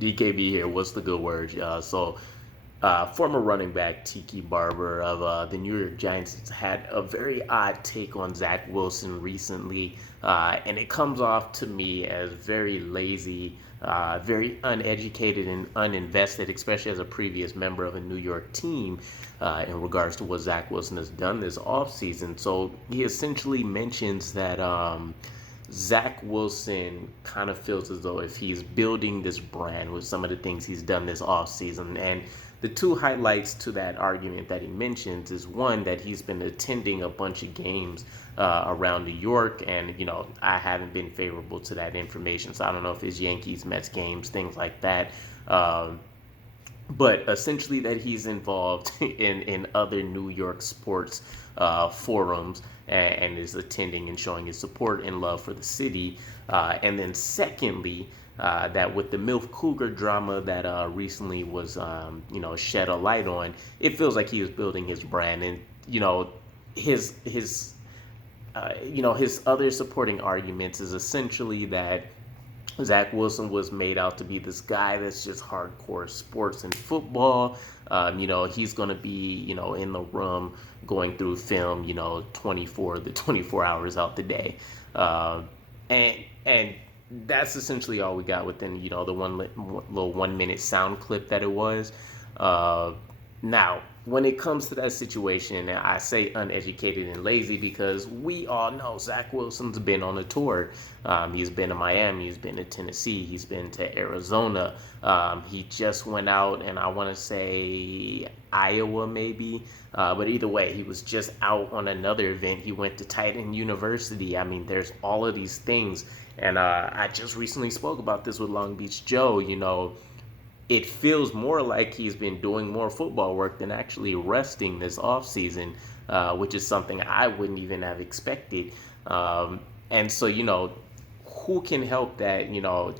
DKB here. What's the good word? Former running back Tiki Barber of the New York Giants has had a very odd take on Zach Wilson recently, and it comes off to me as very lazy, very uneducated and uninvested, especially as a previous member of a New York team, in regards to what Zach Wilson has done this offseason. So he essentially mentions that Zach Wilson kind of feels as though if he's building this brand with some of the things he's done this offseason. And the two highlights to that argument that he mentions is one, that he's been attending a bunch of games around New York. And, I haven't been favorable to that information. So I don't know if it's Yankees, Mets games, things like that. But essentially that he's involved in other New York sports forums and is attending and showing his support and love for the city. And then secondly, that with the MILF Cougar drama that recently was, shed a light on, it feels like he was building his brand. And, his other supporting arguments is essentially that Zach Wilson was made out to be this guy that's just hardcore sports and football. He's going to be, in the room going through film, 24 hours out the day. And that's essentially all we got within, the one little 1 minute sound clip that it was. Now, when it comes to that situation, I say uneducated and lazy because we all know Zach Wilson's been on a tour. He's been to Miami, he's been to Tennessee, he's been to Arizona. He just went out, and I want to say Iowa maybe. But either way, he was just out on another event. He went to Titan University. I mean, there's all of these things. And I just recently spoke about this with Long Beach Joe. It feels more like he's been doing more football work than actually resting this offseason, which is something I wouldn't even have expected. And so, who can help that?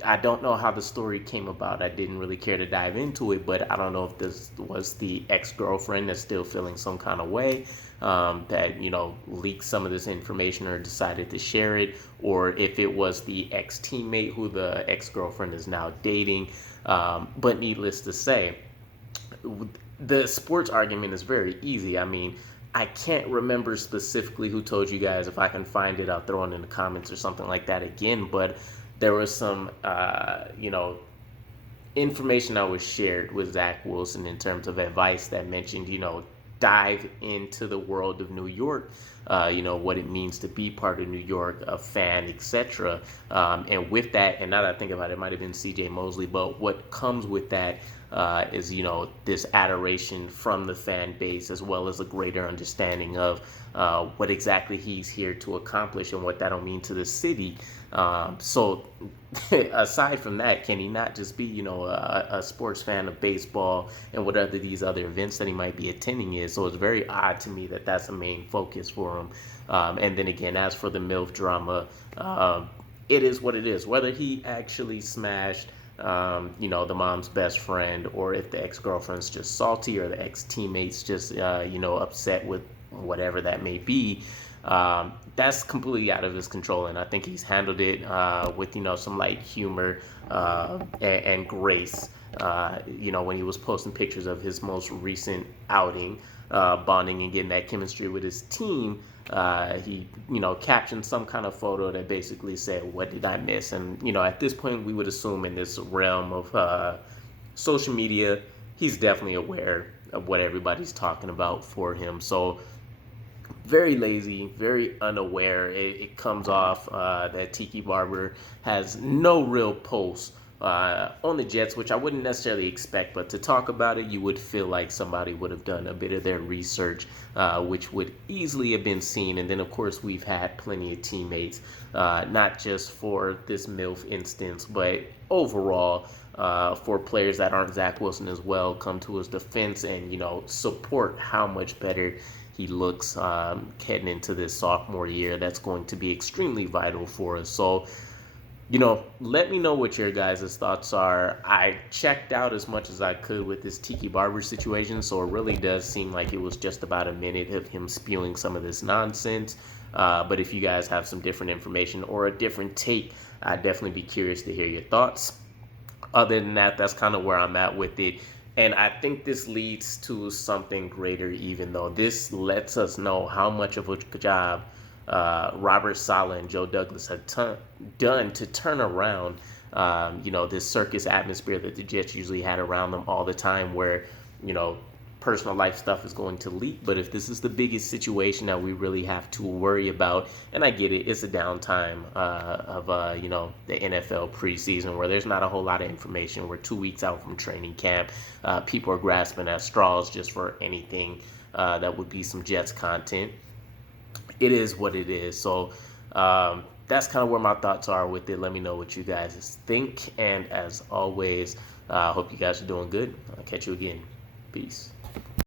I don't know how the story came about. I didn't really care to dive into it, but I don't know if this was the ex-girlfriend that's still feeling some kind of way, that, leaked some of this information or decided to share it, or if it was the ex-teammate who the ex-girlfriend is now dating. But needless to say, the sports argument is very easy. I mean, I can't remember specifically who told you guys. If I can find it, I'll throw it in the comments or something like that again. But there was some, information that was shared with Zach Wilson in terms of advice that mentioned, dive into the world of New York, what it means to be part of New York, a fan, etc. And with that, and now that I think about it, it might have been CJ Mosley, but what comes with that is, this adoration from the fan base, as well as a greater understanding of what exactly he's here to accomplish and what that'll mean to the city. So aside from that, can he not just be, a sports fan of baseball and whatever these other events that he might be attending is? So it's very odd to me that that's a main focus for him. And then again, as for the MILF drama, it is what it is. Whether he actually smashed, the mom's best friend, or if the ex-girlfriend's just salty, or the ex-teammates just, upset with whatever that may be, that's completely out of his control. And I think he's handled it with, some light humor and grace. When he was posting pictures of his most recent outing, bonding and getting that chemistry with his team, he, captioned some kind of photo that basically said, "What did I miss?" And, at this point, we would assume in this realm of social media, he's definitely aware of what everybody's talking about for him. So very lazy, very unaware. It comes off that Tiki Barber has no real pulse on the Jets, which I wouldn't necessarily expect, but to talk about it, you would feel like somebody would have done a bit of their research, which would easily have been seen. And then, of course, we've had plenty of teammates, not just for this MILF instance, but overall, for players that aren't Zach Wilson as well, come to his defense and, support how much better he looks heading into this sophomore year. That's going to be extremely vital for us. So, let me know what your guys' thoughts are. I checked out as much as I could with this Tiki Barber situation, so it really does seem like it was just about a minute of him spewing some of this nonsense. But if you guys have some different information or a different take, I'd definitely be curious to hear your thoughts. other than that, that's kind of where I'm at with it. And I think this leads to something greater, even though this lets us know how much of a job Robert Saleh and Joe Douglas have done to turn around, this circus atmosphere that the Jets usually had around them all the time, where, personal life stuff is going to leak. But if this is the biggest situation that we really have to worry about, and I get it, it's a downtime of the NFL preseason, where there's not a whole lot of information. We're 2 weeks out from training camp. People are grasping at straws just for anything that would be some Jets content. It is what it is. So that's kind of where my thoughts are with it. Let me know what you guys think. And as always, I hope you guys are doing good. I'll catch you again. Peace.